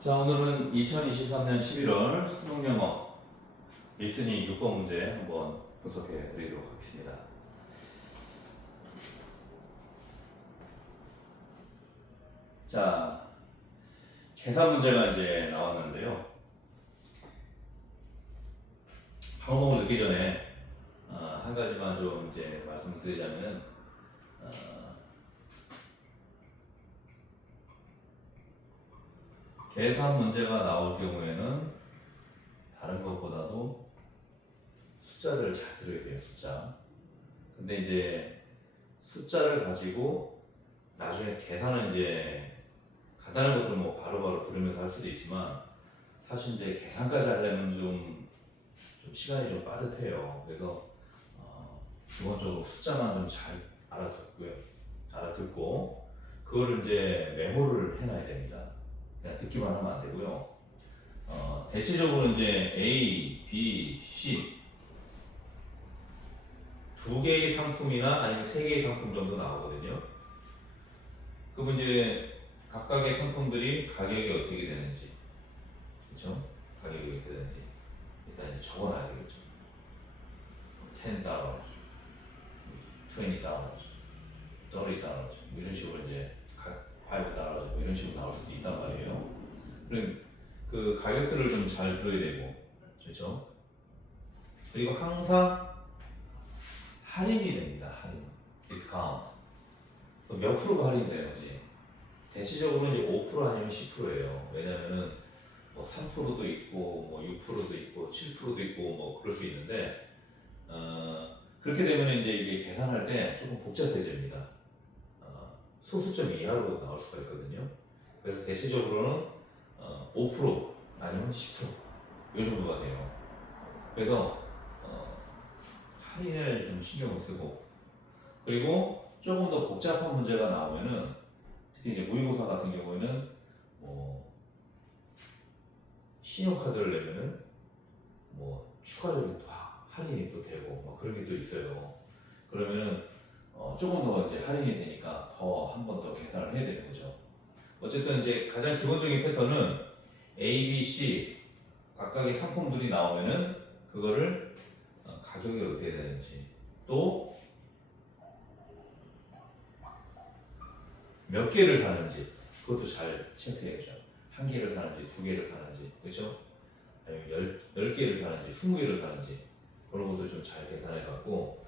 자, 오늘은 2023년 11월 수능 영어 리스닝 6번 문제 한번 분석해 드리도록 하겠습니다. 자, 계산 문제가 이제 나왔는데요. 방법을 넣기 전에 한 가지만 좀 이제 말씀을 드리자면은 계산 문제가 나올 경우에는 다른 것보다도 숫자를 잘 들어야 돼요, 숫자. 근데 이제 숫자를 가지고 나중에 계산은 이제 간단한 것들은 뭐 바로바로 들으면서 할 수도 있지만 사실 이제 계산까지 하려면 좀 시간이 좀 빠듯해요. 그래서 기본적으로 숫자만 좀 잘 알아듣고 그거를 이제 메모를 해놔야 됩니다. 그냥 듣기만 하면 안 되고요. 대체적으로 이제 A, B, C 두 개의 상품이나 아니면 세 개의 상품 정도 나오거든요. 그러면 이제 각각의 상품들이 가격이 어떻게 되는지, 그렇죠? 가격이 어떻게 되는지 일단 이제 적어놔야 되겠죠. $10, $20, $30 뭐 이런 식으로 이제 $5 뭐 이런 식으로 나올 수도 있단 말이에요. 그럼 그 가격들을 좀 잘 들어야 되고, 그렇죠? 그리고 항상 할인이 됩니다. 할인, 디스카운트. 몇 프로가 할인되는 거지? 대체적으로 이제 5% 아니면 10%예요. 왜냐면은 뭐 3%도 있고 뭐 6%도 있고 7%도 있고 뭐 그럴 수 있는데 그렇게 되면 이제 이게 계산할 때 조금 복잡해집니다. 소수점 이하로 나올 수가 있거든요. 그래서 대체적으로는 5% 아니면 10%이 정도가 돼요. 그래서 할인을 좀 신경을 쓰고, 그리고 조금 더 복잡한 문제가 나오면은 특히 이제 모의고사 같은 경우에는 뭐 신용카드를 내면은 뭐 추가적인 또 할인이 또 되고 막 그런 게 또 있어요. 그러면은 조금 더 이제 할인이 되니까 더 한 번 더 계산을 해야 되는 거죠. 어쨌든 이제 가장 기본적인 패턴은 A, B, C 각각의 상품들이 나오면은 그거를 가격이 어떻게 되는지, 또 몇 개를 사는지 그것도 잘 체크해야죠. 한 개를 사는지 두 개를 사는지, 그렇죠? 아니면 열 개를 사는지 20개를 사는지 그런 것도 좀 잘 계산해 갖고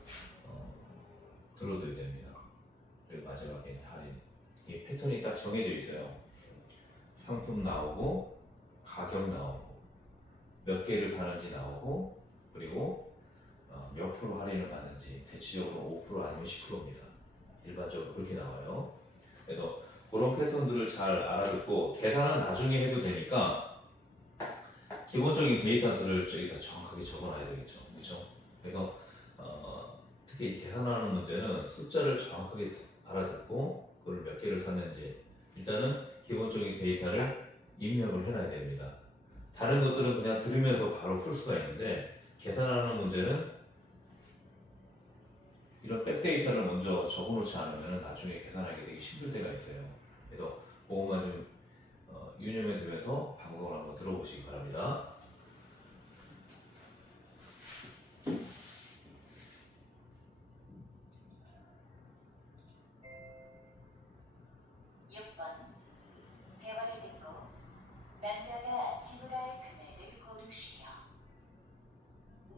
들어둬야 됩니다. 그리고 마지막에 할인, 이 패턴이 딱 정해져 있어요. 상품 나오고 가격 나오고 몇 개를 사는지 나오고, 그리고 몇 프로 할인을 받는지, 대체적으로 5% 아니면 10%입니다. 일반적으로 그렇게 나와요. 그래서 그런 패턴들을 잘 알아듣고 계산은 나중에 해도 되니까 기본적인 데이터들을 저기다 정확하게 적어놔야 되겠죠. 그렇죠? 그래서 특히 계산하는 문제는 숫자를 정확하게 알아듣고 그걸 몇 개를 샀는지 일단은 기본적인 데이터를 입력을 해놔야 됩니다. 다른 것들은 그냥 들으면서 바로 풀 수가 있는데 계산하는 문제는 이런 백데이터를 먼저 적어놓지 않으면 나중에 계산하기 되게 힘들 때가 있어요. 그래서 그것만 좀 유념해 두면서 방송을 한번 들어보시기 바랍니다. 대화를 듣고 남자가 지불할 금액을 고르시오.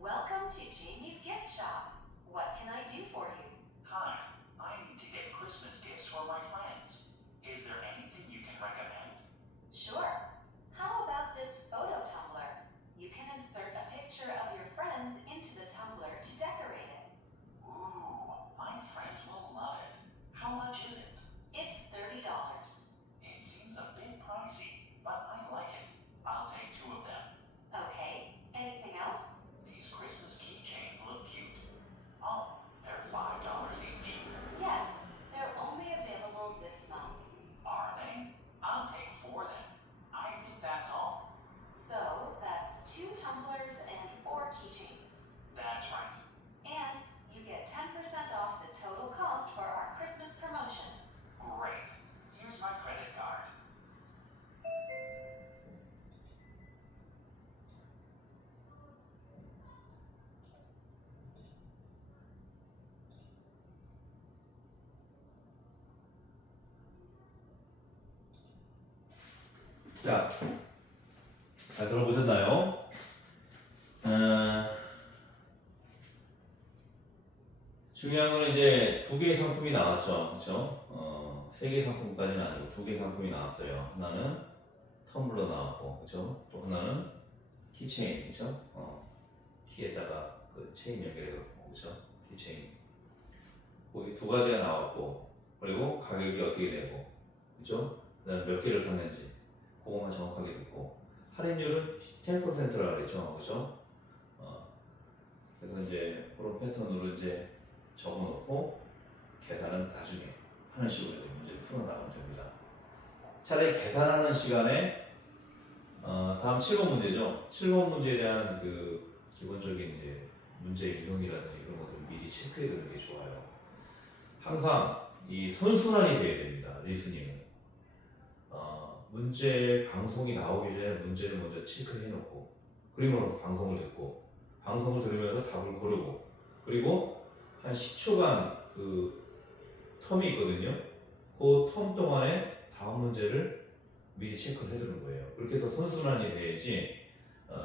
Welcome to Jamie's Gift Shop. What can I do for you? Hi, I need to get Christmas gifts for my friends. Is there anything you can recommend? Sure. How about this photo tumbler? 자, 잘 들어보셨나요? 중요한 건 이제 두 개의 상품이 나왔죠, 그렇죠? 세 개의 상품까지는 아니고 두 개의 상품이 나왔어요. 하나는 텀블러 나왔고, 그렇죠? 또 하나는 키체인, 그렇죠? 키에다가 그 체인 연결해갖고, 그렇죠? 키체인. 거기 두 가지가 나왔고, 그리고 가격이 어떻게 되고, 그렇죠? 그다음에 몇 개를 샀는지, 그거만 정확하게 듣고, 할인율은 10%라 그랬죠, 그렇죠? 그래서 이제 그런 패턴으로 이제 적어놓고 계산은 나중에 하는 식으로 이제 문제를 풀어나가면 됩니다. 차라리 계산하는 시간에 다음 7번 문제죠. 7번 문제에 대한 그 기본적인 이제 문제 유형이라든지 이런 것들을 미리 체크해 두는 게 좋아요. 항상 이 선순환이 돼야 됩니다. 리스닝은. 문제 방송이 나오기 전에 문제를 먼저 체크해 놓고 그리고 방송을 듣고 방송을 들으면서 답을 고르고 그리고 한 10초간 그 텀이 있거든요. 그 텀 동안에 다음 문제를 미리 체크를 해두는 거예요. 그렇게 해서 선순환이 돼야지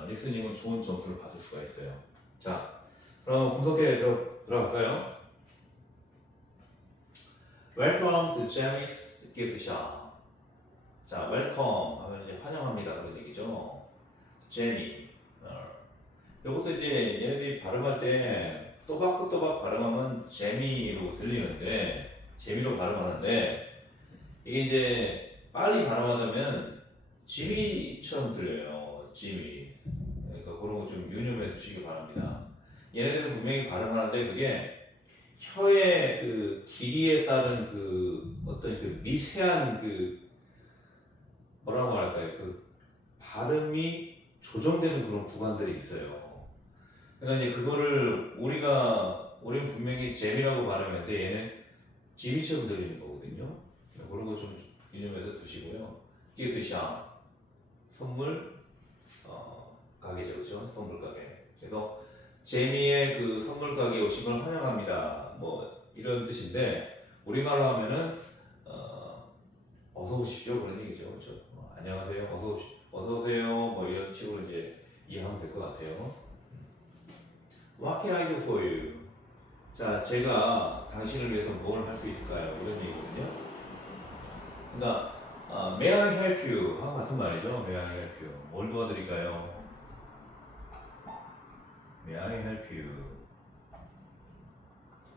리스닝은 좋은 점수를 받을 수가 있어요. 자, 그럼 분석해 들어갈까요? Welcome to Jamie's Gift Shop. 자, welcome 하면 이제 환영합니다 그런 얘기죠. Jamie. 이것도 이제 얘네들이 발음할 때 또박또박 발음하면 재미로 들리는데 재미로 발음하는데 이게 이제 빨리 발음하자면 지미처럼 들려요. 지미. 그러니까 그런 거 좀 유념해 두시기 바랍니다. 얘네들은 분명히 발음하는데 그게 혀의 그 길이에 따른 그 어떤 그 미세한 그 뭐라고 할까요? 그 발음이 조정되는 그런 구간들이 있어요. 그러니까 이제 그거를 우리는 분명히 잼이라고 발음했는데 얘는 지미처럼 들리는 거거든요. 그런 거 좀 유념해서 두시고요. 기프트샵 선물 가게죠, 그렇죠? 선물 가게. 그래서 제미의 그 선물 가게 오신 걸 환영합니다. 뭐 이런 뜻인데 우리말로 하면은 어서 오십시오 그런 얘기죠, 그렇죠? 안녕하세요, 어서 오세요, 뭐 이런 식으로 이제 이해하면 될 것 같아요. What can I do for you? 자, 제가 당신을 위해서 뭘 할 수 있을까요? 이런 얘기거든요. 그러니까 May I help you? 하고 같은 말이죠. May I help you? 뭘 도와드릴까요? May I help you?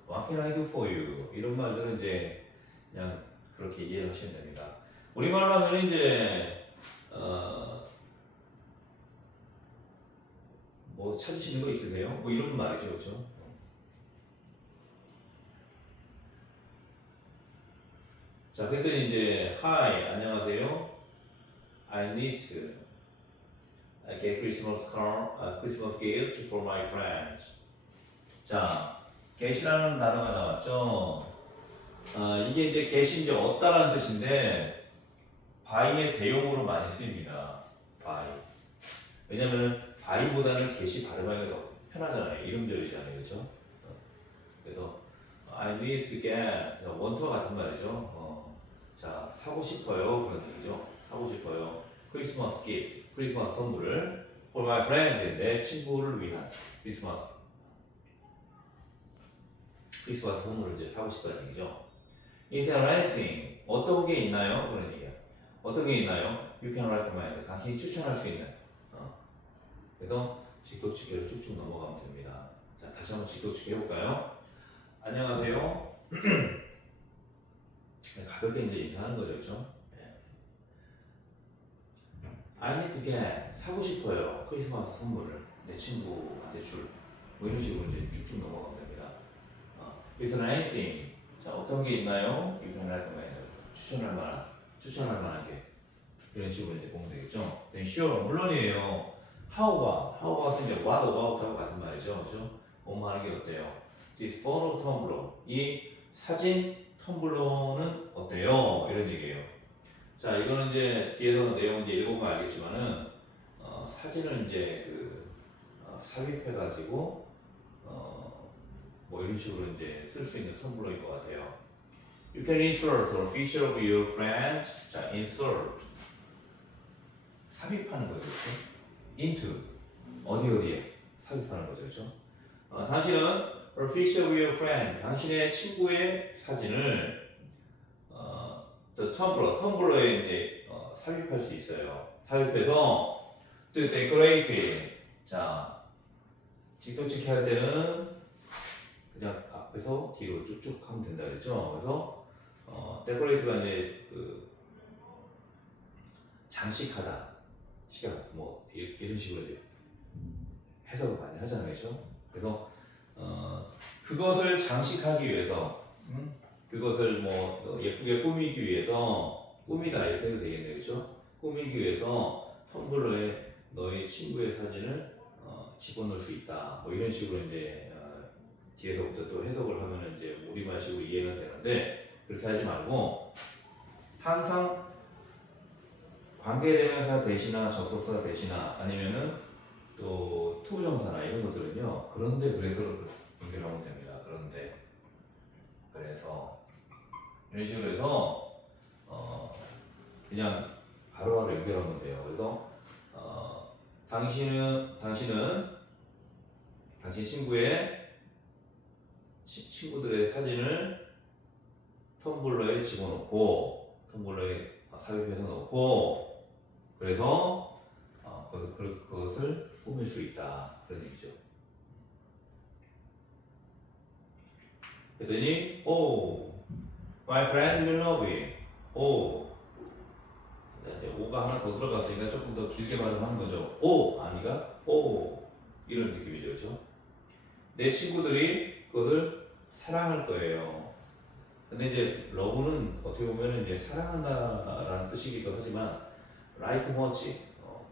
What can I do for you? 이런 말들은 이제 그냥 그렇게 이해하시면 됩니다. 우리말로 하면 이제 뭐 찾으시는 거 있으세요? 뭐 이런 말이죠, 그렇죠? 자, 그랬더니 이제 Hi, 안녕하세요. I need to get Christmas gift for my friends. 자, get이라는 단어가 나왔죠. 이게 이제 get이 이제 얻다라는 뜻인데 buy의 대용으로 많이 쓰입니다. buy. 왜냐면은 buy보다는 get이 발음하기가 더 편하잖아요. 이름절이잖아요, 그렇죠? 그래서 I need to get 원투와 같은 말이죠. 자, 사고 싶어요 그런 얘기죠. 사고 싶어요. 크리스마스 기프트, 크리스마스 선물을 for my friend, 내 친구를 위한 크리스마스 선물을 이제 사고 싶다는 얘기죠. Is there anything? 어떤 게 있나요? 그런 얘기야. 어떤 게 있나요? You can recommend. 당신이 추천할 수 있는. 그래서 직독치기로 쭉쭉 넘어가면 됩니다. 자, 다시 한번 직독치기 해볼까요? 안녕하세요. 가볍게 이제 인사하는 거죠, 그렇죠? I need to get 사고 싶어요. 크리스마스 선물을 내 친구한테 줄. 뭐 이런 식으로 이제 쭉쭉 넘어가면 됩니다. Is there anything? 자, 어떤 게 있나요? You can recommend. 추천할 만한 게 이런 식으로 이제 보면 되겠죠. Then sure, 물론이에요. How about은 이제 what about하고 같은 말이죠, 그렇죠? 뭐뭐 하는 게 어때요? This photo 텀블러. 이 사진 텀블러는 어때요? 이런 얘기예요. 자, 이거는 이제 뒤에서 내용을 이제 읽어보면 알겠지만은 사진을 이제 삽입해가지고 뭐 이런 식으로 이제 쓸 수 있는 텀블러인 것 같아요. You can insert a picture of your friend. 자, insert. 삽입하는 거죠, 그렇죠? into 어디에 삽입하는 거죠, 그렇죠? 당신은 a picture of your friend, 당신의 친구의 사진을 또 텀블러에 이제 삽입할 수 있어요. 삽입해서 또 decorate, 자 직도찍기 할 때는 그냥 앞에서 뒤로 쭉쭉 하면 된다 그랬죠. 그래서 decorate가 이제 그 장식하다, 시각 뭐 이런 식으로 이제 해석을 많이 하잖아요, 그렇죠? 그래서 그것을 장식하기 위해서, 그것을 뭐 예쁘게 꾸미기 위해서, 꾸미다 이렇게 해도 되겠네요, 그렇죠? 꾸미기 위해서 텀블러에 너의 친구의 사진을 집어넣을 수 있다, 뭐 이런 식으로 이제 뒤에서부터 또 해석을 하면 이제 우리말식으로 이해가 되는데, 그렇게 하지 말고 항상 관계대명사 대시나 접속사 대시나 아니면은 또 투부정사나 이런 것들은요, 그런데 그래서로 연결하면 됩니다. 그런데 그래서 이런 식으로 해서 그냥 바로바로 연결하면 돼요. 그래서 당신 친구의 친구들의 사진을 텀블러에 집어넣고 텀블러에 삽입해서 넣고, 그래서 그것을 꾸밀 수 있다, 그런 얘기죠. 그랬더니 my friend will love it. 이제 오가 하나 더 들어갔으니까 조금 더 길게 말하는 거죠. 아니가 이런 느낌이죠, 그렇죠? 내 친구들이 그것을 사랑할 거예요. 근데 이제 love는 어떻게 보면 이제 사랑한다라는 뜻이기도 하지만 like much,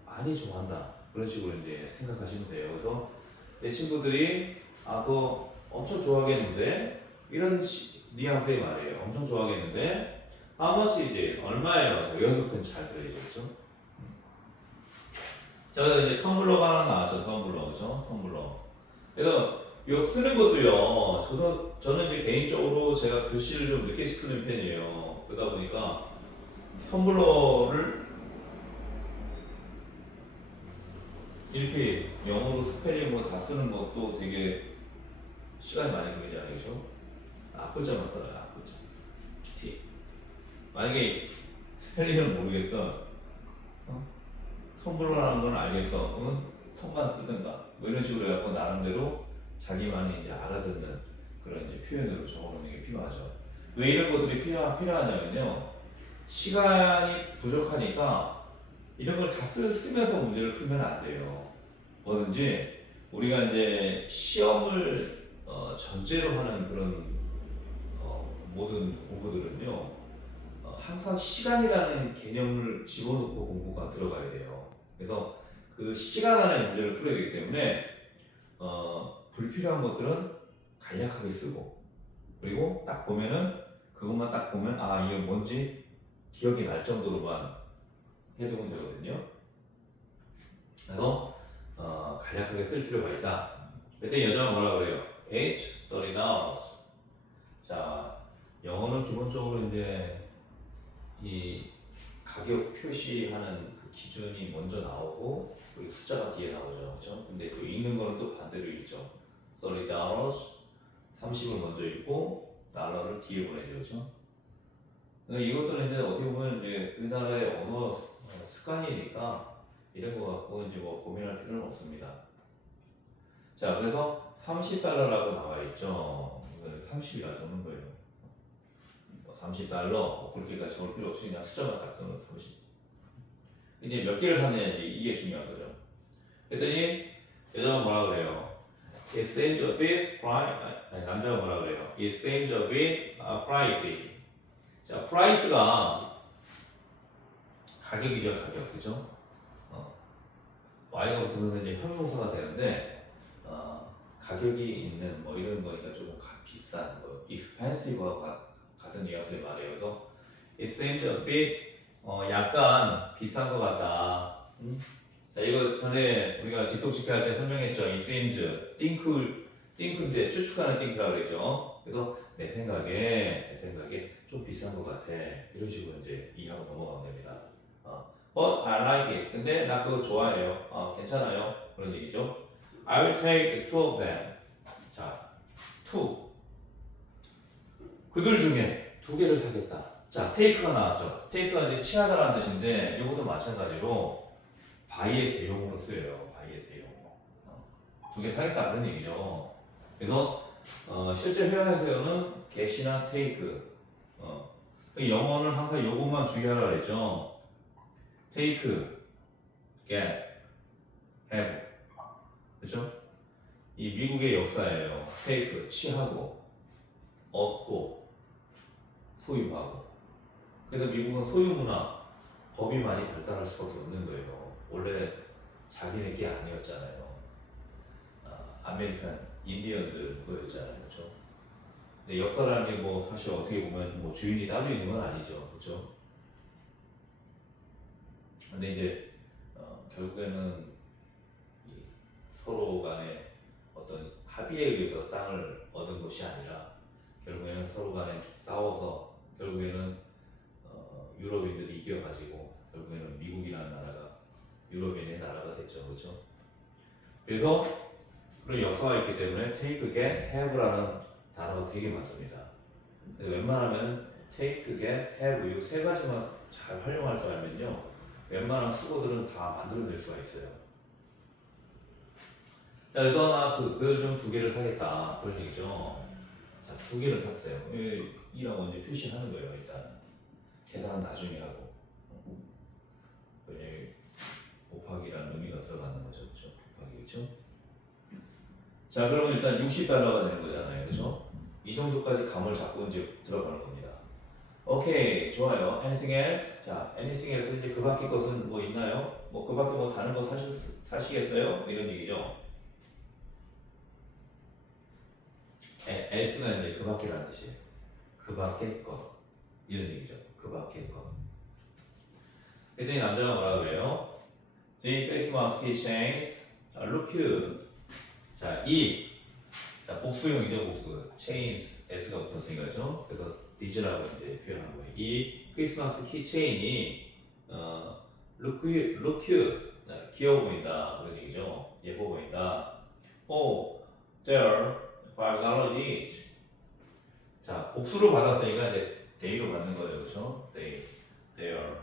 많이 좋아한다, 그런 식으로 이제 생각하시면 돼요. 그래서 내 친구들이 그거 엄청 좋아하겠는데, 이런 뉘앙스의 말이에요. 엄청 좋아하겠는데 how much 이제 얼마예요? 자, 여기서부터는 잘 들리죠, 그렇죠? 자, 그래서 이제 텀블러가 하나 나왔죠, 텀블러, 그렇죠? 텀블러. 그래서 이거 쓰는 것도요, 저는 이제 개인적으로 제가 글씨를 좀 늦게 쓰는 편이에요. 그러다 보니까 텀블러를 이렇게 영어로 스펠링으로 다 쓰는 것도 되게 시간이 많이 걸리잖아요, 그렇죠? 앞글자만 써요, 앞글자. T. 만약에 스펠링을 모르겠어, 텀블러라는 건 알겠어, 텀만 쓰든가 뭐 이런 식으로 해갖고 나름대로 자기만이 이제 알아듣는 그런 이제 표현으로 적어놓는 게 필요하죠. 왜 이런 것들이 필요하냐면요, 시간이 부족하니까 이런 걸 다 쓰면서 문제를 풀면 안 돼요. 뭐든지 우리가 이제 시험을 전제로 하는 그런 모든 공부들은요, 항상 시간이라는 개념을 집어넣고 공부가 들어가야 돼요. 그래서 그 시간 안에 문제를 풀어야 되기 때문에 불필요한 것들은 간략하게 쓰고, 그리고 딱 보면은 그것만 딱 보면 이게 뭔지 기억이 날 정도로만 해두면 되거든요. 그래서 간략하게 쓸 필요가 있다. 그때 여자가 뭐라 그래요? $30. 자, 영어는 기본적으로 이제 이 가격 표시하는 그 기준이 먼저 나오고, 그리고 숫자가 뒤에 나오죠, 그렇죠? 근데 또 읽는 거는 또 반대로 읽죠. $30, 30을 먼저 읽고 달러를 뒤에 보내죠, 그렇죠? 그러니까 이것들은 이제 어떻게 보면 이제 우리나라의 언어 습관이니까 이런 거 갖고 이제 뭐 고민할 필요는 없습니다. 자, 그래서 $30라고 나와 있죠. 30이라 적는 거예요. 30달러, 그렇게까지 적을 필요 없이 그냥 숫자만 딱 써놓은 30. 이제 몇 개를 샀느냐, 이게 중요한 거죠. 그랬더니 여자가 뭐라 그래요? It seems a bit pricey. 남자가 뭐라 그래요? It seems a bit pricey. 자, price가 가격이죠, 가격, 그죠? Y가 붙으면서 이제 형용사가 되는데, 가격이 있는 뭐 이런 거니까 조금 비싼, 뭐 expensive와 같은 뉘앙스의 말이에요. 그래서 it seems a bit, 약간 비싼 것 같다. 자, 이거 전에 우리가 직독직해 할 때 설명했죠. it seems, think인데 추측하는 think라고 그랬죠. 그래서 내 생각에 좀 비싼 것 같아. 이런 식으로 이제 이해하고 넘어가면 됩니다. But I like it. 근데 나 그거 좋아해요. 괜찮아요. 그런 얘기죠. I will take two of them. 자, two. 그들 중에 두 개를 사겠다. 자, take가 나왔죠. take가 이제 취하다라는 뜻인데 이것도 마찬가지로 buy의 대용으로 쓰여요. buy의 대용. 두 개 사겠다 그런 얘기죠. 그래서 실제 회화에서는 get이나 take. 영어는 항상 요것만 주의하라 그랬죠. take, get, have. 그렇죠? 이 미국의 역사예요. take, 취하고, 얻고, 소유하고. 그래서 미국은 소유 문화, 법이 많이 발달할 수밖에 없는 거예요. 원래 자기네 게 아니었잖아요. 아메리칸 인디언들 거였잖아요. 그렇죠? 근데 역사라는 게 뭐 사실 어떻게 보면 뭐 주인이 따로 있는 건 아니죠. 그렇죠? 근데 이제 결국에는 이 서로 간에 어떤 합의에 의해서 땅을 얻은 것이 아니라 결국에는 서로 간에 싸워서 결국에는 유럽인들이 이겨가지고 결국에는 미국이라는 나라가 유럽인의 나라가 됐죠. 그렇죠? 그래서 그런 역사가 있기 때문에 take, get, have라는 단어가 되게 많습니다. 그래서 웬만하면 take, get, have 이 세 가지만 잘 활용할 줄 알면요. 웬만한 수거들은 다 만들어낼 수가 있어요. 자, 그래서 나 그걸 좀 두 개를 사겠다. 그런 얘기죠. 자, 두 개를 샀어요. 이라고 이제 표시하는 거예요, 일단. 계산은 나중에 하고. 이제 곱하기라는 의미가 들어가는 거죠. 그렇죠? 곱하기, 그렇죠? 자, 그러면 일단 60달러가 되는 거잖아요. 그렇죠? 이 정도까지 감을 잡고 이제 들어가는 겁니다. 오케이, 좋아요. Anything else? 자, anything else 이제 그 밖에 것은 뭐 있나요? 뭐 그 밖에 뭐 다른 거 사시겠어요? 뭐 이런 얘기죠. else가 이제 그 밖에라는 뜻이에요. 그 밖에 것 이런 얘기죠. 그 밖에 것. 그랬더니 남자가 뭐라 그래요? The face mask keychains look cute. 자, 자 복수형이죠, 복수. chains s가 붙었으니까 그죠? 그래서 thes라고 이제 표현한 거예요. 이 크리스마스 키체인이 look cute, 귀여워 보인다 그런 얘기죠. 예뻐 보인다. Oh, they're $5 each. 자, 복수로 받았으니까 이제 they로 받는 거예요, 그렇죠? they're.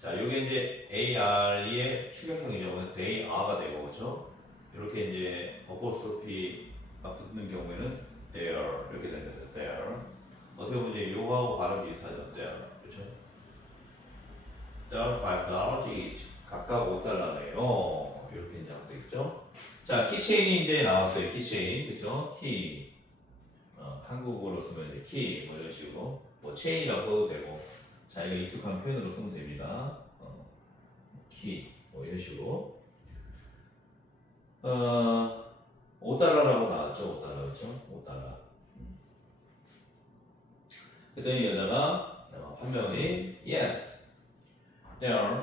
자, 요게 이제 AR의 추격형이죠. they are가 되고, 그렇죠? 이렇게 이제 apostrophe가 붙는 경우에는 there 이렇게 되는 거죠. there. 어떻게 보면 이제 요거하고 발음 비슷하죠. there. 그렇죠? there $5 each. 각각 $5네요. 이렇게 이제 하면 되겠죠? 자, 키체인이 이제 나왔어요. 키체인. 그렇죠? 키. 한국어로 쓰면 이제 키, 뭐 이런 식으로. 뭐 체인이라고 써도 되고. 자기가 익숙한 표현으로 쓰면 됩니다. 키, 뭐 이런 식으로. 5달러라고 나왔죠. 5달러, 그렇죠? 5달러. 그랬더니 여자가 판명이 Yes, they're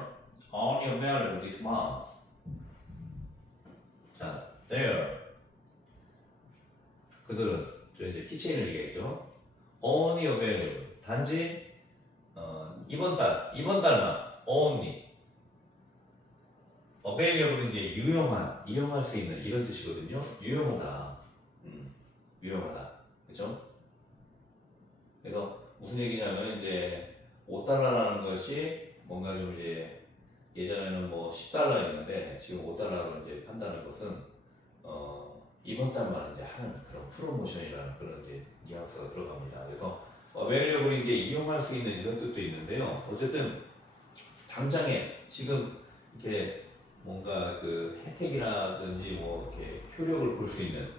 only available this month. 자, they're 그들은 저 이제 키체인을 얘기했죠. only available 단지 이번 달만 only available 이제 이용할 수 있는 이런 뜻이거든요. 유용하다, 유용하다, 그렇죠? 그래서 무슨 얘기냐면 이제 5달러라는 것이 뭔가 좀 이제 예전에는 뭐 10달러였는데 지금 5달러로 이제 판다는 것은 이번 달만 이제 하는 그런 프로모션이라는 그런 이제 뉘앙스가 들어갑니다. 그래서 available 이제 이용할 수 있는 이런 뜻도 있는데요. 어쨌든 당장에 지금 이렇게 뭔가 그 혜택이라든지 뭐 이렇게 효력을 볼 수 있는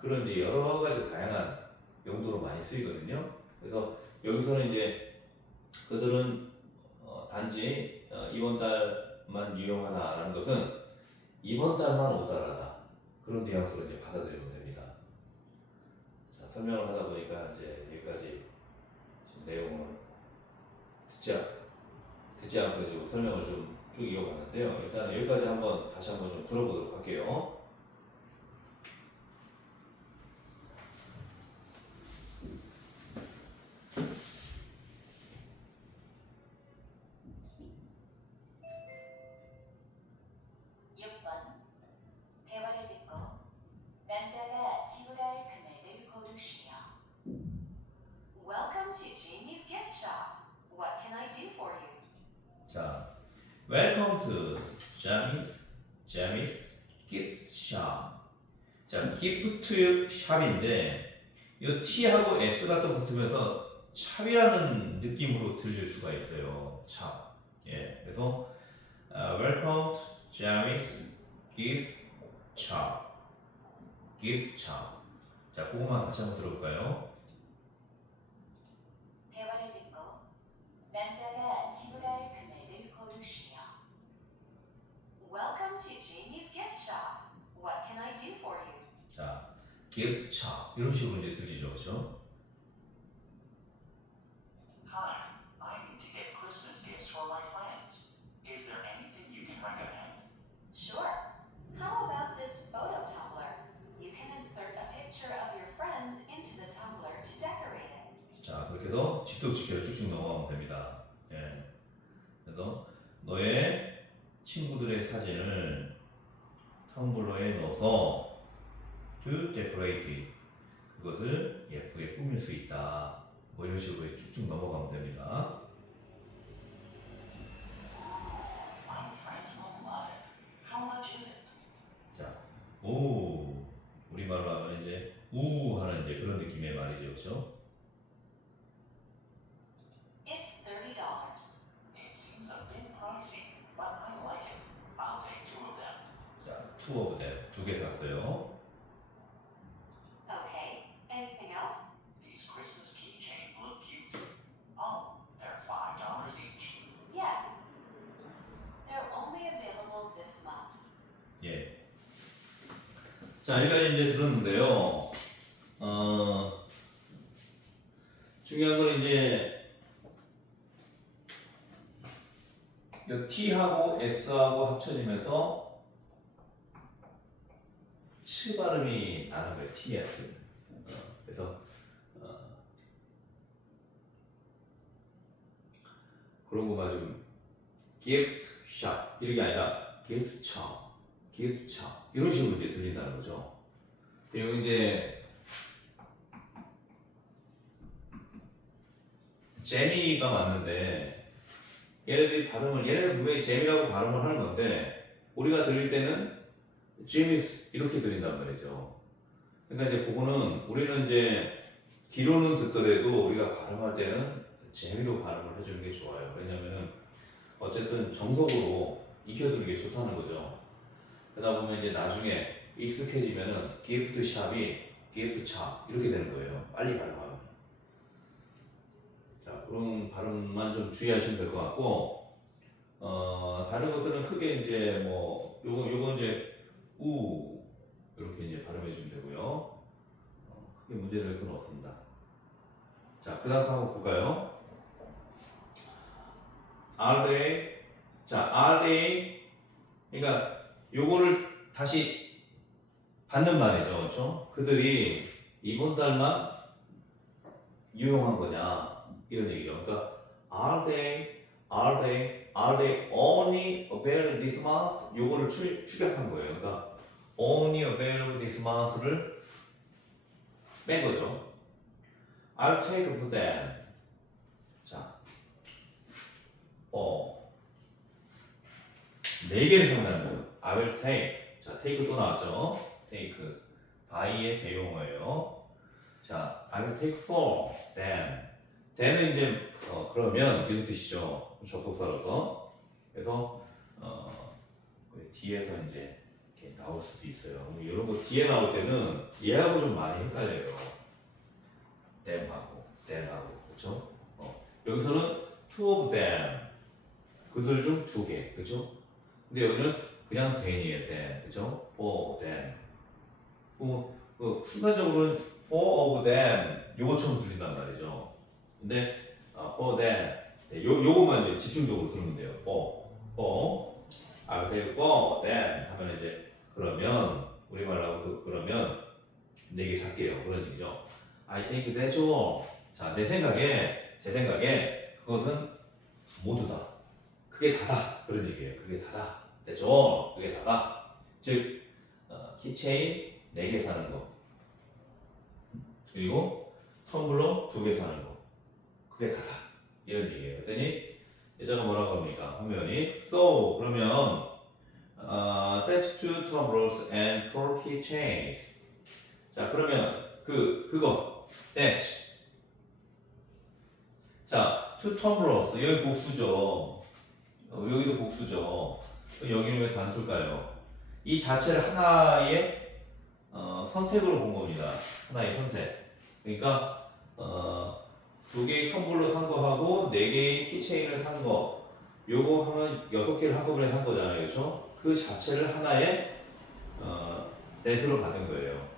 그런 이제 여러 가지 다양한 용도로 많이 쓰이거든요. 그래서 여기서는 이제 그들은 단지 이번 달만 유용하다라는 것은 이번 달만 $5다 그런 뉘앙스로 이제 받아들이면 됩니다. 자, 설명을 하다 보니까 이제 여기까지 지금 내용을 듣지 않고 지금 설명을 좀 쭉 이어봤는데요. 일단 여기까지 다시 한번 좀 들어보도록 할게요. Welcome to Jamie's Gift Shop. 자, 기프트 샵인데 이 T하고 S가 또 붙으면서 샵이라는 느낌으로 들릴 수가 있어요. 샵. 예, 그래서 Welcome to Jamie's Gift Shop. Gift Shop. 자, 그것만 다시 한번 들어볼까요? 대화를 듣고 남자가 지불할 금액을 고르시며 Welcome to Jamie's Gift Shop. What can I do for you? 자, gift shop 이런 식으로 이제 들리죠, 그렇죠? Hi, I need to get Christmas gifts for my friends. Is there anything you can recommend? Sure. How about this photo tumbler? You can insert a picture of your friends into the tumbler to decorate it. 자, 그렇게 해서 직독직해로 쭉쭉 넘어가면 됩니다. 예. 그래서 너의 친구들의 사진을 텀블러에 넣어서 to decorate 그것을 예쁘게 꾸밀 수 있다. 뭐 이런 식으로 쭉쭉 넘어가면 됩니다. My friends will love it. How much is it? 자, 오 우리말로 하면 이제 우 하는 이제 그런 느낌의 말이죠, 그렇죠? It's $30. It seems a bit pricey, but I like it. I'll take 2 of them. 자, two of them 두 개 샀어요. Okay. Anything else? These Christmas keychains look cute. Oh, they're $5 each. Yeah. They're only available this month. 예. 자, 여기까지 이제 들었는데요. 중요한 건 이제 이 T하고 S하고 합쳐지면서 치 발음이 나는 거예요. T한테. 그래서 그런 거가 좀 gift shop 이게 아니라 gift shop, gift shop 이런 식으로 이제 들린다는 거죠. 그리고 이제 재미가 맞는데 얘네들 분명히 재미라고 발음을 하는 건데 우리가 들릴 때는 재미스 이렇게 들린단 말이죠. 그러니까 이제 그거는 우리는 이제 귀로는 듣더라도 우리가 발음할 때는 재미로 발음을 해주는 게 좋아요. 왜냐면은 어쨌든 정석으로 익혀두는 게 좋다는 거죠. 그러다 보면 이제 나중에 익숙해지면은 기프트 샵이 기프트 샵 이렇게 되는 거예요. 빨리 발음하면. 자, 그런 발음만 좀 주의하시면 될 것 같고, 다른 것들은 크게 이제 뭐 요거 이제 우 이렇게 이제 발음해 주면 되고요. 크게 문제될 건 없습니다. 자, 그다음 거 한번 볼까요? Are they? 자, are they? 그러니까 요거를 다시 받는 말이죠, 그렇죠? 그들이 이번 달만 유용한 거냐 이런 얘기죠. 그러니까 are they only available this month? 요거를 추격한 거예요. 그러니까 only available this month를 뺀 거죠. I'll take for them. 자, 네 개를 사용하는 거예요. I will take. 자, take 또 나왔죠. take. buy의 대용어예요. 자, I will take for them. them은 이제 그러면 이런 뜻이죠. 접속사로서. 그래서 뒤에서 이제 이렇게 나올 수도 있어요. 이런 거 뒤에 나올 때는 얘하고 좀 많이 헷갈려요. them하고 그렇죠? 여기서는 two of them. 그들 중 두 개, 그렇죠? 근데 여기는 그냥 then이에요, then, 그렇죠? for them. 순간적으로는 for of them 요거처럼 들린단 말이죠. 근데 for them 요거만 이제 집중적으로 들으면 돼요. for I will take for them 하면 이제 그러면 우리말로 그러면 4개 살게요 그런 얘기죠. I think that's all. 자, 제 생각에 그것은 모두다. 그게 다다 그런 얘기예요. 그게 다다. that's all. 그게 다다. 즉 키체인 4개 사는 거 그리고 텀블러 2개 사는 거 그게 다다 이런 얘기예요. 그랬더니 예자가 뭐라고 합니까? 화면이 So 그러면 that's 2 tumblers and 4 keychains. 자 그러면 그거 that's 자 2 tumblers 여기 복수죠. 여기도 복수죠. 그럼 여기는 왜 단수일까요? 이 자체를 하나의 선택으로 본 겁니다. 하나의 선택. 그러니까 두 개의 텀블러 산 거하고 네 개의 키체인을 산 거, 요거 하면 6개를 한꺼번에 산 거잖아요, 그렇죠? 그 자체를 하나의 넷으로 받은 거예요.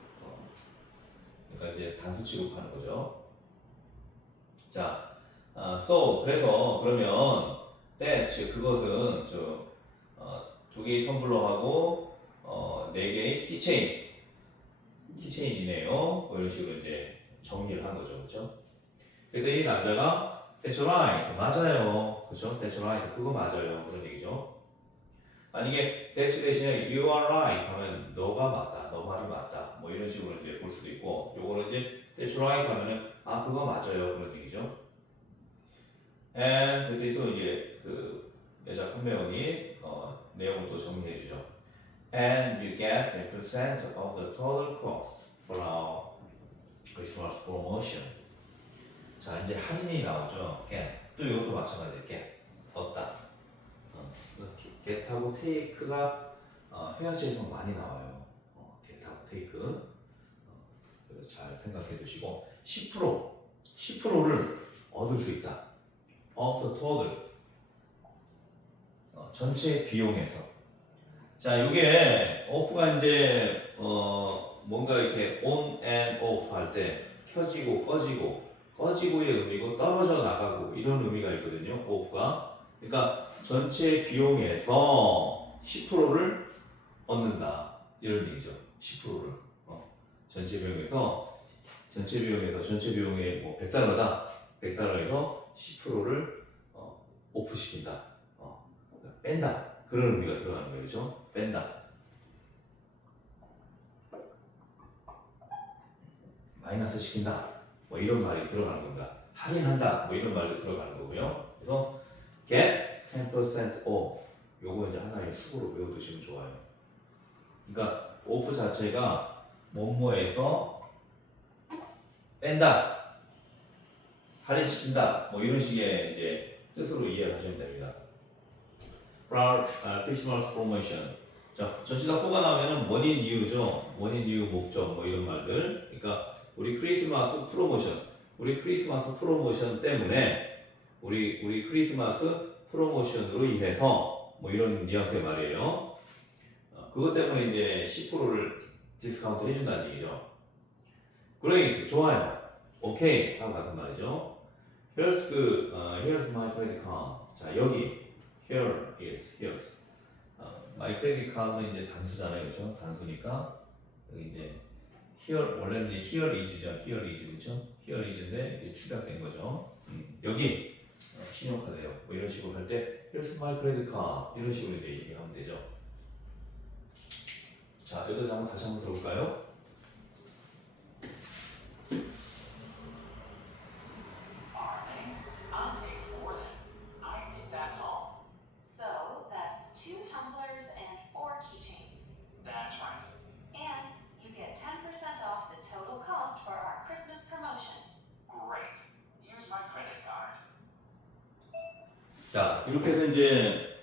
그러니까 이제 단수 취급하는 거죠. 자, so 그래서 그러면 that 그것은 두 개의 텀블러하고 네 개의 키체인이네요. 뭐 이런 식으로 이제 정리를 한 거죠, 그렇죠? 그랬더니 이 남자가 That's right, 맞아요, 그렇죠? That's right, 그거 맞아요, 그런 얘기죠. 만약에 That's 대신에 You are right 하면 너가 맞다, 너 말이 맞다, 뭐 이런 식으로 이제 볼 수도 있고, 요거는 이제 That's right 하면은 그거 맞아요, 그런 얘기죠. And 그때 또 이제 그 여자 판매원이 내용을 또 정리해 주죠. And you get 10% of the total cost for our Christmas promotion. 자 이제 할인이 나오죠. get. 또 이것도 마찬가지예요. get. 얻다. get하고 take가 회화시에서 많이 나와요. get하고 take. 그래서 잘 생각해 두시고 10%를 얻을 수 있다. of the total. 전체 비용에서. 자, 이게 off가 이제 뭔가 이렇게 on and off 할 때 켜지고 꺼지고의 의미고 떨어져 나가고 이런 의미가 있거든요. off가. 그러니까 전체 비용에서 10%를 얻는다 이런 얘기죠. 10%를 전체 비용에 뭐 100달러다. 100달러에서 10%를 오프시킨다. 뺀다. 그런 의미가 들어가는 거죠. 뺀다. 마이너스 시킨다. 뭐 이런 말이 들어가는 겁니다. 할인한다. 뭐 이런 말도 들어가는 거고요. 그래서 get 10% off. 요거 이제 하나의 수고로 외워두시면 좋아요. 그러니까 off 자체가 뭐뭐에서 뺀다. 할인시킨다. 뭐 이런 식의 이제 뜻으로 이해를 하시면 됩니다. Christmas promotion. 자, 전체 다 포가 나오면은 원인 이유죠. 원인 이유 목적 뭐 이런 말들. 그러니까 우리 크리스마스 프로모션 때문에 우리 크리스마스 프로모션으로 인해서 뭐 이런 뉘앙스의 말이에요. 그것 때문에 이제 10%를 디스카운트 해준다는 얘기죠. Great, 좋아요. 오케이 하고 같은 말이죠. Here's my credit card. 자, 여기 here's. my credit card는 이제 단수잖아요, 그렇죠? 단수니까 여기 이제 here 원래는 이제 here is죠, here is 그렇죠? here is인데 이제 축약된 거죠. 여기 신용카드예요. 뭐 이런 식으로 할 때 here's my credit card 이런 식으로 이제 얘기하면 되죠. 자, 여기서 다시 한번 들어볼까요? Alright, I'll take 4 then. I think that's all. So that's 2 tumblers and 4 keychains. That's right. And you get 10% off the total cost for our Christmas promotion. Great. Here's my credit card. 자, 이렇게 해서 이제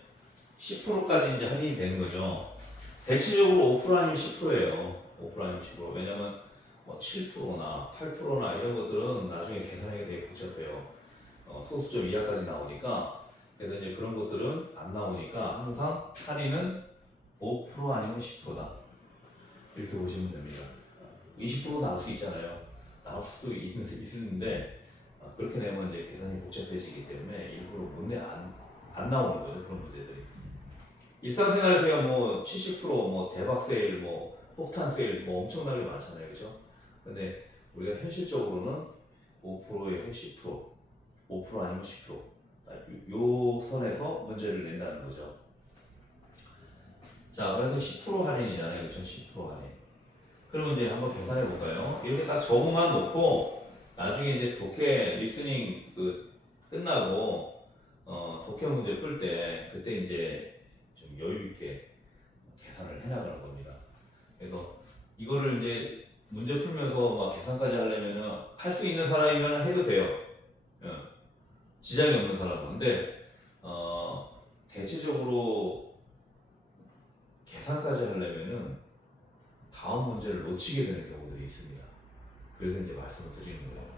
10%까지 이제 할인이 되는 거죠. 대체적으로 5% 아니면 10%예요. 5% 아니면 10%. 왜냐면 뭐 7%나 8%나 이런 것들은 나중에 계산하기 되게 복잡해요. 소수점 이하까지 나오니까. 그래서 이제 그런 것들은 안 나오니까 항상 할인은 5% 아니면 10%다. 이렇게 보시면 됩니다. 20% 나올 수 있잖아요. 나올 수도 있는데 그렇게 내면 이제 계산이 복잡해지기 때문에 일부러 안 나오는 거죠. 그런 문제들이. 일상생활에서 뭐 70% 뭐 대박 세일, 뭐 폭탄 세일, 뭐 엄청나게 많잖아요, 그렇죠? 근데 우리가 현실적으로는 5%에서 10%, 5% 아니면 10%, 요 선에서 문제를 낸다는 거죠. 자, 그래서 10% 할인이잖아요, 그렇죠? 10% 할인. 그러면 이제 한번 계산해 볼까요? 이렇게 딱 적어만 놓고 나중에 이제 독해 리스닝 끝나고 독해 문제 풀 때 그때 이제 좀 여유 있게 계산을 해나가는 겁니다. 그래서 이거를 이제 문제 풀면서 막 계산까지 하려면은 할 수 있는 사람이면 해도 돼요. 예, 지장이 없는 사람은. 근데 대체적으로 계산까지 하려면은 다음 문제를 놓치게 되는 경우들이 있습니다. 그래서 이제 말씀을 드리는 거예요.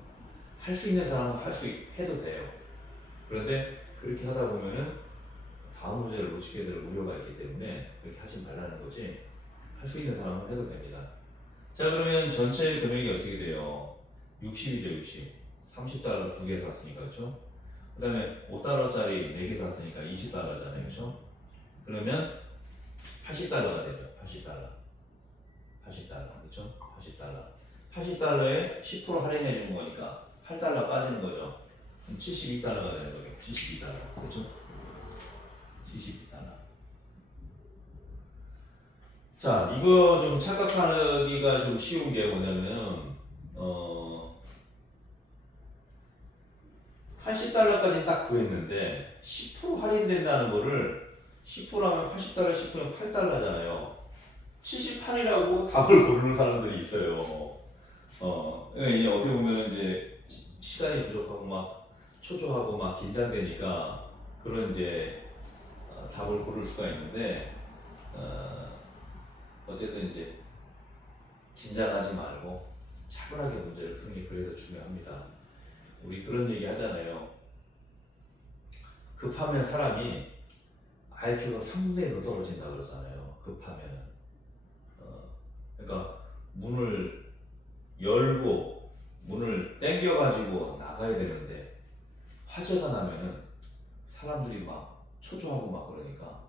할 수 있는 사람은 해도 돼요. 그런데 그렇게 하다 보면은 다음 문제를 놓치게 될 우려가 있기 때문에 그렇게 하지 말라는 거지. 할 수 있는 사람은 해도 됩니다. 자, 그러면 전체 금액이 어떻게 돼요? 60이죠, 60. 30달러 2개 샀으니까, 그렇죠? 그 다음에 5달러짜리 4개 샀으니까 20달러잖아요, 그렇죠? 그러면 80달러가 되죠, 80달러. 80달러, 그렇죠? 80달러. 80달러에 10% 할인해 주는 거니까 8달러 빠지는 거죠. 그럼 72달러가 되는 거예요. 72달러, 그렇죠? 72달러. 자, 이거 좀 착각하기가 좀 쉬운 게 뭐냐면, 80달러까지 딱 구했는데, 10% 할인된다는 거를 10%하면 80달러, 10%면 8달러잖아요. 78이라고 답을 고르는 사람들이 있어요. 이게 어떻게 보면 이제 시간이 부족하고 막 초조하고 막 긴장되니까 그런 이제 답을 고를 수가 있는데, 어쨌든 이제 긴장하지 말고 차분하게 문제를 푸는 게 그래서 중요합니다. 우리 그런 얘기 하잖아요. 급하면 사람이 IQ가 3분의 1로 떨어진다 그러잖아요. 급하면은. 그러니까 문을 열고 문을 당겨가지고 나가야 되는데 화재가 나면은 사람들이 막 초조하고 막 그러니까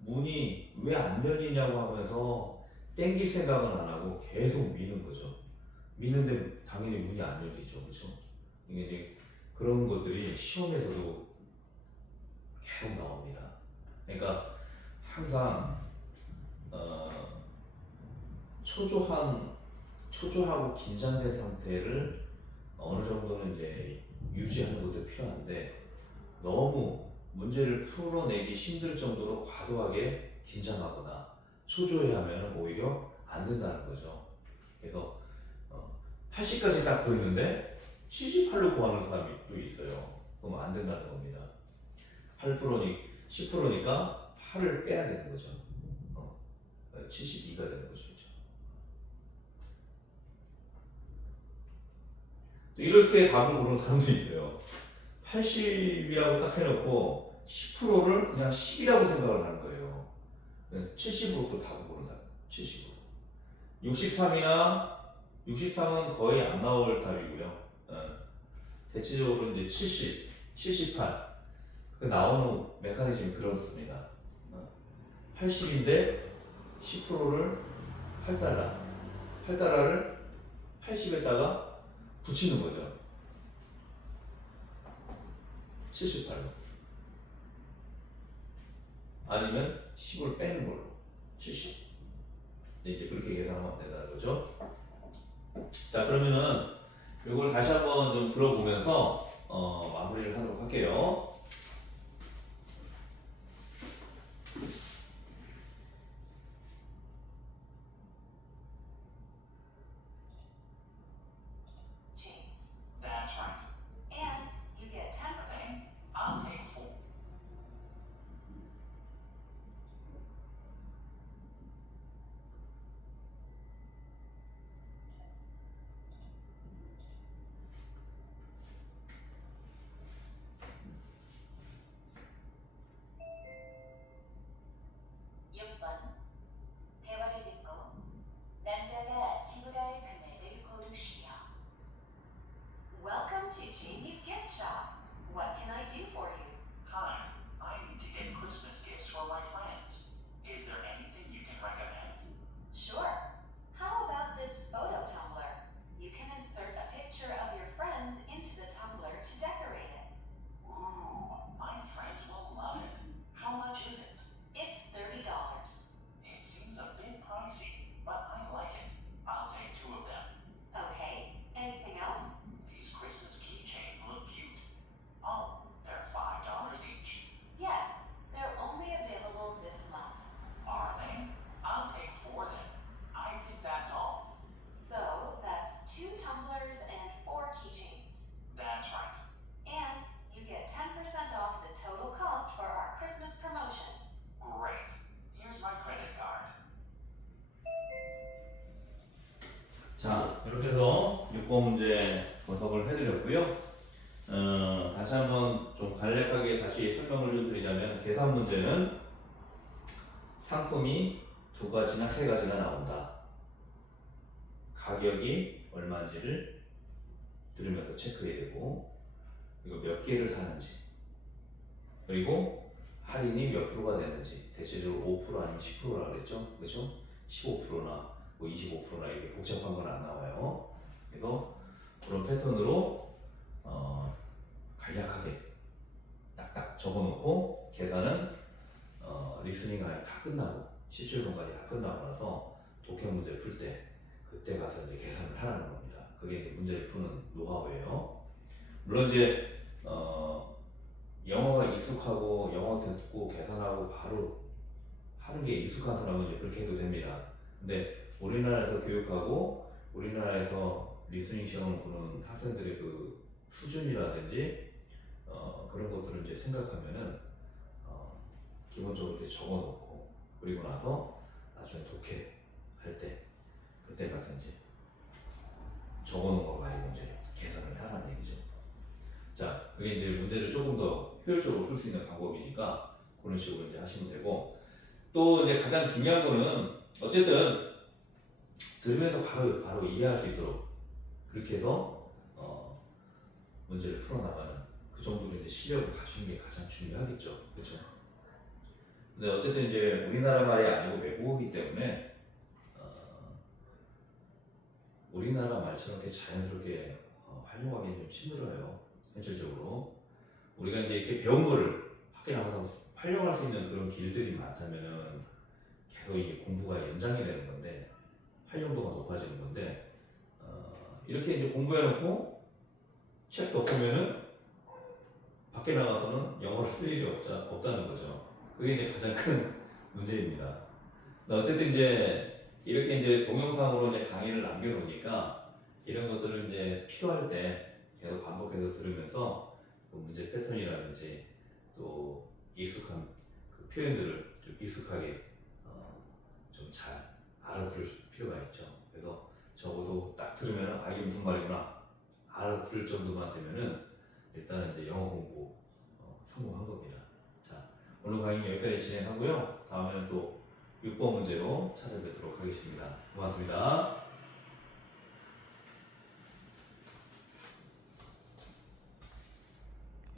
문이 왜 안 열리냐고 하면서 당길 생각은 안 하고 계속 미는 거죠. 미는데 당연히 문이 안 열리죠, 그렇죠? 이게 이제 그런 것들이 시험에서도 계속 나옵니다. 그러니까 항상 초조하고 긴장된 상태를 어느 정도는 이제 유지하는 것도 필요한데 너무 문제를 풀어내기 힘들 정도로 과도하게 긴장하거나 초조해하면 오히려 안 된다는 거죠. 그래서 80까지 딱 들었는데 78로 구하는 사람이 또 있어요. 그럼 안 된다는 겁니다. 10%니까 8을 빼야 되는 거죠. 72가 되는 거죠. 그렇죠? 또 이렇게 답을 고르는 사람도 있어요. 80이라고 딱 해놓고 10%를 그냥 10이라고 생각을 하는 거예요. 70으로 또 답을 고르는 사람. 70으로. 63은 거의 안 나올 답이고요. 대체적으로 이제 70, 78. 그 나오는 메커니즘이 그렇습니다. 80인데 10%를 8달러. 8달러를 80에다가 붙이는 거죠. 78로. 아니면 10을 빼는 걸로. 70. 이제 그렇게 계산하면 된다는 거죠. 자, 그러면은 이걸 다시 한번 좀 들어보면서 마무리를 하도록 할게요. James. That's right. And you get 10. Okay, I'll take 4. 6번. 대화를 듣고 남자가 지불할 금액을 고르시오. Welcome to Jamie's gift shop. What can I do for you? Hi, I need to get Christmas gifts for my friends. Is there anything you can recommend? Sure. How about this photo tumbler? You can insert a picture of your friends into the tumbler to decorate it. Ooh, my friends will love it. How much is it? It's $30. It seems a bit pricey, but I like it. I'll take 2 of them. Okay. Anything else? These Christmas keychains look cute. Oh, they're $5 each. 자, 이렇게 해서 6번 문제 분석을 해드렸고요. 다시 한번 좀 간략하게 다시 설명을 좀 드리자면 계산 문제는 상품이 2가지나 3가지나 나온다. 가격이 얼마인지를 들으면서 체크해야 되고, 그리고 몇 개를 사는지, 그리고 할인이 몇 프로가 되는지, 대체적으로 5% 아니면 10%라 그랬죠? 그렇죠? 15%나 뭐 25%나 이게 복잡한 건 안 나와요. 그래서 그런 패턴으로 간략하게 딱딱 적어놓고 계산은 리스닝 아예 다 끝나고 17번까지 다 끝나고 나서 독해 문제를 풀 때 그때 가서 이제 계산을 하라는 겁니다. 그게 이제 문제를 푸는 노하우예요. 물론 이제 영어가 익숙하고 영어 듣고 계산하고 바로 하는 게 익숙한 사람은 이제 그렇게 해도 됩니다. 근데 우리나라에서 교육하고 우리나라에서 리스닝 시험을 보는 학생들의 그 수준이라든지 그런 것들을 이제 생각하면은 기본적으로 이렇게 적어놓고 그리고 나서 나중에 독해 할 때 그때 가서 이제 적어놓은 거 가지고 이제 계산을 하라는 얘기죠. 자, 그게 이제 문제를 조금 더 효율적으로 풀 수 있는 방법이니까 그런 식으로 이제 하시면 되고, 또 이제 가장 중요한 거는 어쨌든 들으면서 바로 이해할 수 있도록 그렇게 해서 문제를 풀어나가는 그 정도로 이제 실력을 갖추는 게 가장 중요하겠죠, 그렇죠? 근데 어쨌든 이제 우리나라 말이 아니고 외국어이기 때문에 우리나라 말처럼 이렇게 자연스럽게 활용하기는 좀 힘들어요, 현실적으로. 우리가 이제 이렇게 배운 거를 밖에 나가서 활용할 수 있는 그런 길들이 많다면은 계속 이게 공부가 연장이 되는 건데 활용도가 높아지는 건데 이렇게 이제 공부해놓고 책도 보면은 밖에 나가서는 영어를 쓸 일이 없다는 거죠. 그게 이제 가장 큰 문제입니다. 근데 어쨌든 이제 이렇게 이제 동영상으로 이제 강의를 남겨놓으니까 이런 것들을 이제 필요할 때 계속 반복해서 들으면서 그 문제 패턴이라든지 또 익숙한 그 표현들을 좀 익숙하게 좀 잘 알아들을 필요가 있죠. 그래서 적어도 딱 들으면 아 이게 무슨 말이구나 알아들을 정도만 되면은 일단은 이제 영어 공부 성공한 겁니다. 자, 오늘 강의 여기까지 진행하고요. 다음에는 또 6번 문제로 찾아뵙도록 하겠습니다. 고맙습니다.